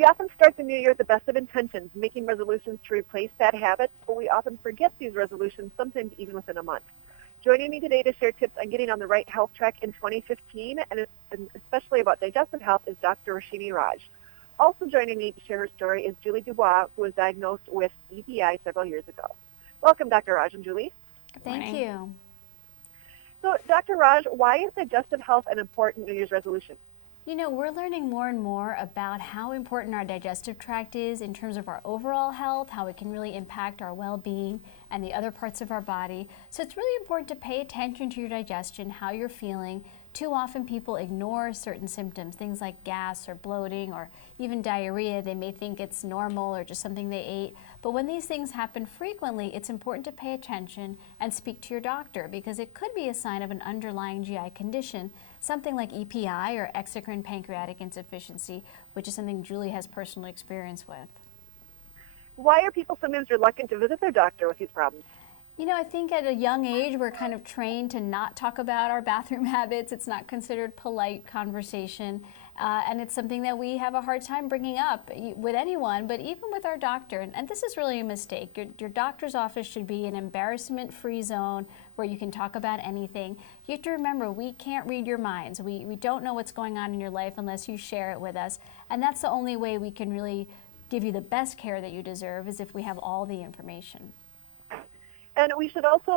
We often start the new year with the best of intentions, making resolutions to replace bad habits, but we often forget these resolutions, sometimes even within a month. Joining me today to share tips on getting on the right health track in 2015, and especially about digestive health, is Dr. Rashini Raj. Also joining me to share her story is Julie Dubois, who was diagnosed with EPI several years ago. Welcome, Dr. Raj and Julie. Thank you. So, Dr. Raj, why is digestive health an important New Year's resolution? You know, we're learning more and more about how important our digestive tract is in terms of our overall health, how it can really impact our well-being and the other parts of our body. So it's really important to pay attention to your digestion, how you're feeling. Too often people ignore certain symptoms, things like gas or bloating or even diarrhea. They may think it's normal or just something they ate. But when these things happen frequently, it's important to pay attention and speak to your doctor because it could be a sign of an underlying GI condition, something like EPI or exocrine pancreatic insufficiency, which is something Julie has personal experience with. Why are people sometimes reluctant to visit their doctor with these problems? You know, I think at a young age, we're kind of trained to not talk about our bathroom habits. It's not considered polite conversation. And it's something that we have a hard time bringing up with anyone, but even with our doctor. And this is really a mistake. Your doctor's office should be an embarrassment-free zone where you can talk about anything. You have to remember, we can't read your minds. We don't know what's going on in your life unless you share it with us. And that's the only way we can really give you the best care that you deserve is if we have all the information. And we should also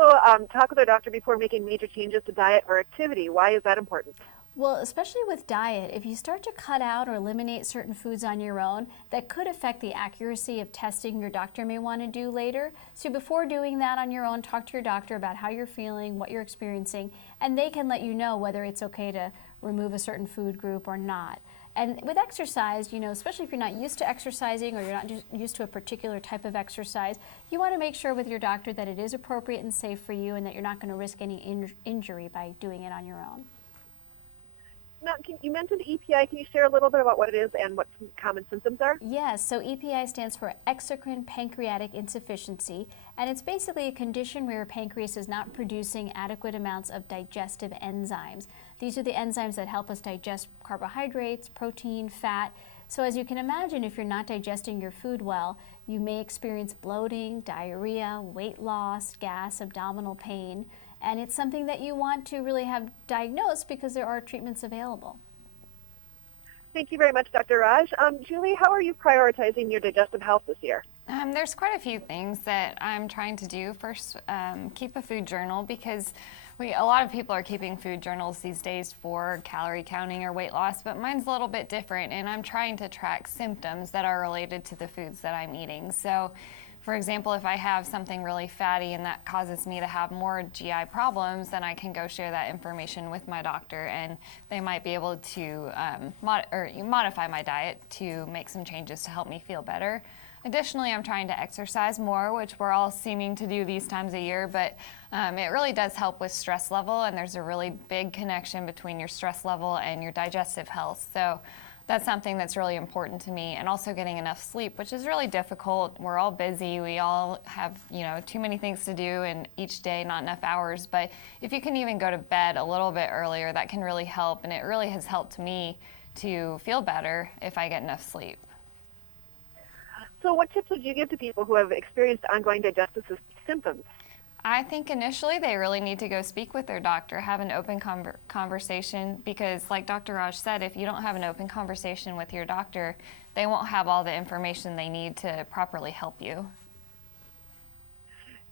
talk with our doctor before making major changes to diet or activity. Why is that important? Well, especially with diet, if you start to cut out or eliminate certain foods on your own, that could affect the accuracy of testing your doctor may want to do later. So before doing that on your own, talk to your doctor about how you're feeling, what you're experiencing, and they can let you know whether it's okay to remove a certain food group or not. And with exercise, you know, especially if you're not used to exercising or you're not used to a particular type of exercise, you want to make sure with your doctor that it is appropriate and safe for you and that you're not going to risk any injury by doing it on your own. Now, you mentioned EPI. Can you share a little bit about what it is and what some common symptoms are? Yes, so EPI stands for exocrine pancreatic insufficiency, and it's basically a condition where your pancreas is not producing adequate amounts of digestive enzymes. These are the enzymes that help us digest carbohydrates, protein, fat. So as you can imagine, if you're not digesting your food well, you may experience bloating, diarrhea, weight loss, gas, abdominal pain, and it's something that you want to really have diagnosed because there are treatments available. Thank you very much, Dr. Raj. Julie, how are you prioritizing your digestive health this year? There's quite a few things that I'm trying to do. First, keep a food journal because a lot of people are keeping food journals these days for calorie counting or weight loss, but mine's a little bit different, and I'm trying to track symptoms that are related to the foods that I'm eating. So, for example, if I have something really fatty and that causes me to have more GI problems, then I can go share that information with my doctor, and they might be able to modify my diet to make some changes to help me feel better. Additionally, I'm trying to exercise more, which we're all seeming to do these times of year, but it really does help with stress level, and there's a really big connection between your stress level and your digestive health. So that's something that's really important to me, and also getting enough sleep, which is really difficult. We're all busy. We all have, too many things to do in each day, not enough hours. But if you can even go to bed a little bit earlier, that can really help, and it really has helped me to feel better if I get enough sleep. So what tips would you give to people who have experienced ongoing digestive symptoms? I think initially they really need to go speak with their doctor, have an open conversation, because like Dr. Raj said, if you don't have an open conversation with your doctor, they won't have all the information they need to properly help you.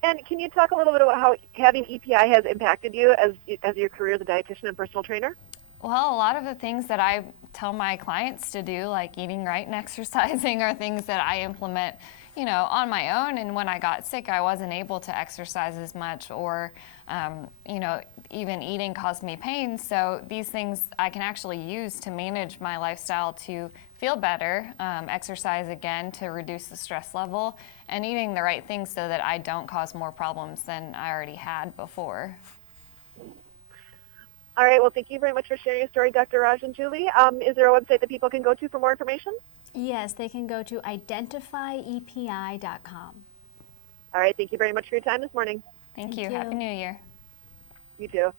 And can you talk a little bit about how having EPI has impacted you as your career as a dietitian and personal trainer? Well, a lot of the things that I tell my clients to do, like eating right and exercising, are things that I implement on my own. And when I got sick, I wasn't able to exercise as much, or, even eating caused me pain. So these things I can actually use to manage my lifestyle to feel better, exercise again to reduce the stress level, and eating the right things so that I don't cause more problems than I already had before. All right. Well, thank you very much for sharing your story, Dr. Raj and Julie. Is there a website that people can go to for more information? Yes, they can go to identifyepi.com. All right. Thank you very much for your time this morning. Thank you. Happy New Year. You too.